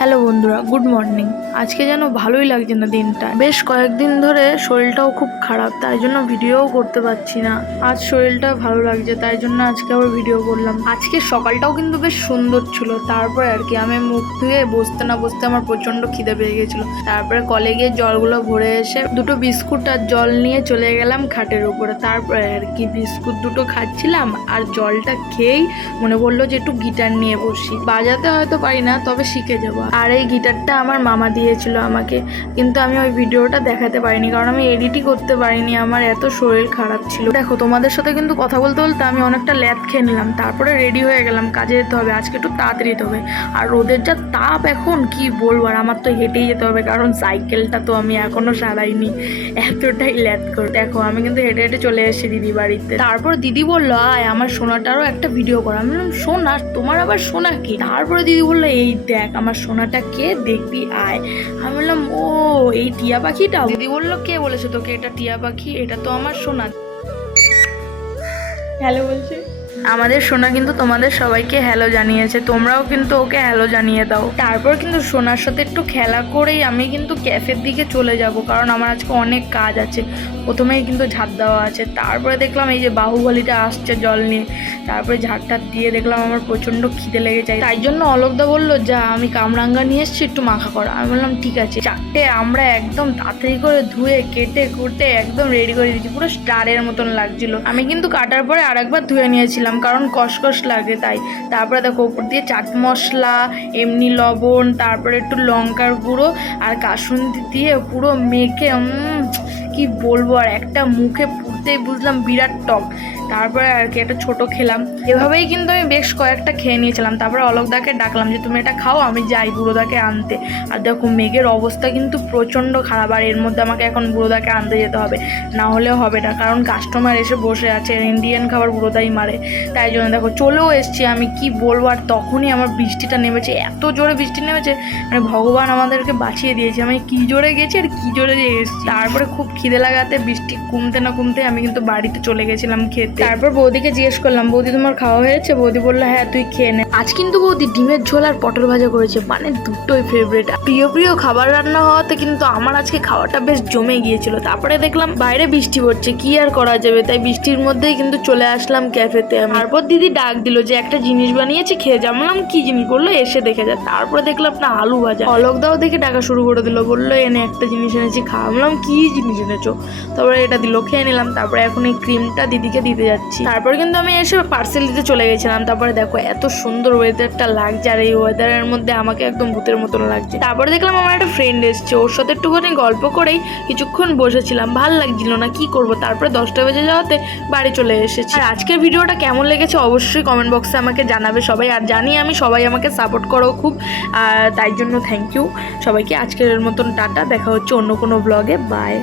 Hello বন্ধুরা, good morning. আজকে যেন ভালোই লাগছে না দিনটা। বেশ কয়েকদিন ধরে শরীরটাও খুব খারাপ, তাই জন্য ভিডিওও করতে পারছি না। আজ শরীরটা ভালো লাগছে, তাই জন্য আজকে আবার ভিডিও করলাম। আজকে সকালটাও কিন্তু বেশ সুন্দর ছিল। তারপরে আর কি আমি মুখ ধুয়ে বসতে না বসতে আমার প্রচন্ড খিদে পেয়ে গেছিলো। তারপরে কলে গিয়ে জলগুলো ভরে এসে দুটো বিস্কুট আর জল নিয়ে চলে গেলাম খাটের উপরে। তারপরে আর কি বিস্কুট দুটো খাচ্ছিলাম আর জলটা খেয়েই মনে পড়লো যে একটু গিটার নিয়ে বসি। বাজাতে হয়তো পারি না, তবে শিখে যাবো। আর এই গিটারটা আমার মামা দিয়েছিল আমাকে, কিন্তু আমি ওই ভিডিওটা দেখাতে পারিনি কারণ আমি এডিটই করতে পারিনি, আমার এত শরীর খারাপ ছিল। দেখো, তোমাদের সাথে কিন্তু কথা বলতে বলতে আমি অনেকটা ল্যাদ খেয়ে নিলাম। তারপরে রেডি হয়ে গেলাম, কাজে যেতে হবে আজকে, একটু তাড়াতাড়ি যেতে হবে। আর রোদের যা তাপ এখন কি বলবো, আর আমার তো হেঁটেই যেতে হবে কারণ সাইকেলটা তো আমি এখনো সারাইনি, এতটাই ল্যাদ করে। দেখো আমি কিন্তু হেঁটে হেঁটে চলে এসেছি দিদি বাড়িতে। তারপর দিদি বললো আয় আমার সোনাটারও একটা ভিডিও করা। আমি বললাম সোনা? তোমার আবার সোনা কি? তারপরে দিদি বললো এই দেখ আমার সোনাটা কে, দেখবি আয়। আমি বললাম ও এই টিয়া পাখিটা? দিদি বললো কে বলেছে তোকে এটা টিয়া পাখি? এটা তো আমার সোনা। হ্যালো বলছে। আমাদের সোনা কিন্তু তোমাদের সবাইকে হ্যালো জানিয়েছে, তোমরাও কিন্তু ওকে হ্যালো জানিয়ে দাও। তারপর কিন্তু সোনার সাথে একটু খেলা করেই আমি কিন্তু ক্যাফের দিকে চলে যাব, কারণ আমার আজকে অনেক কাজ আছে। প্রথমেই কিন্তু ঝাড় দেওয়া আছে, তারপরে দেখলাম এই যে বাহুবলীটা আসছে জল নিয়ে, তারপরে ঝাড়টা দিয়ে দেখলাম আমার প্রচণ্ড খিদে লেগে যায়। তাই জন্য অলোকদা বললো যা আমি কামরাঙ্গা নিয়ে এসেছি একটু মাখা করা। আমি বললাম ঠিক আছে। চারটে আমরা একদম তাড়াতাড়ি করে ধুয়ে কেটে কুটে একদম রেডি করে দিয়েছি, পুরো স্টারের মতন লাগছিল। আমি কিন্তু কাটার পরে আরেকবার ধুয়ে নিয়েছিলাম কারণ কসকস লাগে তাই। তারপরে দেখো উপর দিয়ে চাট মশলা, এমনি লবণ, তারপরে একটু লঙ্কার গুঁড়ো আর কাসুন্দি দিয়ে পুরো মেখে কি বলবো, আর একটা মুখে পুরতেই বুঝলাম বিরাট টক। তারপরে আর কি একটা ছোট খেলাম। এভাবেই কিন্তু আমি বেশ কয়েকটা খেয়ে নিয়েছিলাম। তারপরে অলোকদাকে ডাকলাম যে তুমি এটা খাও, আমি যাই বুড়োদাকে আনতে। আর দেখো মেঘের অবস্থা কিন্তু প্রচণ্ড খারাপ, আর এর মধ্যে আমাকে এখন বুড়োদাকে আনতে যেতে হবে, না হলেও হবে না কারণ কাস্টমার এসে বসে আছে। ইন্ডিয়ান খাবার বুড়োদাই মারে, তাই জন্য দেখো চলেও এসছি। আমি কি বলবো, আর তখনই আমার বৃষ্টিটা নেমেছে, এত জোরে বৃষ্টি নেমেছে, মানে ভগবান আমাদেরকে বাঁচিয়ে দিয়েছে। আমি কি জোরে গেছি আর কি জোরে এসেছি। তারপরে খুব খিদে লাগাতে বৃষ্টি কমতে না কমতে আমি কিন্তু বাড়িতে চলে গেছিলাম খেতে। তারপর বৌদিকে জিজ্ঞেস করলাম বৌদি তোমার খাওয়া হয়েছে? বৌদি বললো হ্যাঁ তুই খেয়ে নে। আজ কিন্তু বৌদি ডিমের ঝোল আর পটল ভাজা করেছে, মানে দুটোই ফেভারিট। প্রিয় খাবার রান্না হওয়াতে কিন্তু আমার আজকে খাওয়াটা বেশ জমে গিয়েছিল। তারপরে দেখলাম বাইরে বৃষ্টি পড়ছে, কি আর করা যাবে, তাই বৃষ্টির মধ্যেই কিন্তু চলে আসলাম ক্যাফেতে। তারপর দিদি ডাক দিল যে একটা জিনিস বানিয়েছি খেয়ে যা। বললাম কি জিনিস? বললো এসে দেখে যা। তারপরে দেখলাম না আলু ভাজা। অলোকদাও দেখে ডাকা শুরু করে দিল, বললো এনে একটা জিনিস এনেছি খা। বললাম কি জিনিস এনেছো? তারপরে এটা দিল, খেয়ে নিলাম। তারপরে এখন এই ক্রিমটা দিদিকে দিতে যাচ্ছি। তারপর কিন্তু আমি এসে পার্সেল দিতে চলে গেছিলাম। তারপরে দেখো এত সুন্দর ওয়েদারটা লাগছে, আর এই ওয়েদারের মধ্যে আমাকে একদম ভূতের মতন লাগছে। তারপরে দেখলাম আমার একটা ফ্রেন্ড এসছে, ওর সাথে একটুখানি গল্প করেই কিছুক্ষণ বসেছিলাম, ভাল লাগছিল না কি করব। তারপরে 10টা বেজে যাওয়াতে বাড়ি চলে এসেছি। আর আজকের ভিডিওটা কেমন লেগেছে অবশ্যই কমেন্ট বক্সে আমাকে জানাবে সবাই, আর জানি আমি সবাই আমাকে সাপোর্ট করো খুব, আর তাই জন্য থ্যাংক ইউ সবাইকে। আজকের মতন টাটা, দেখা হচ্ছে অন্য কোনো ব্লগে, বাই।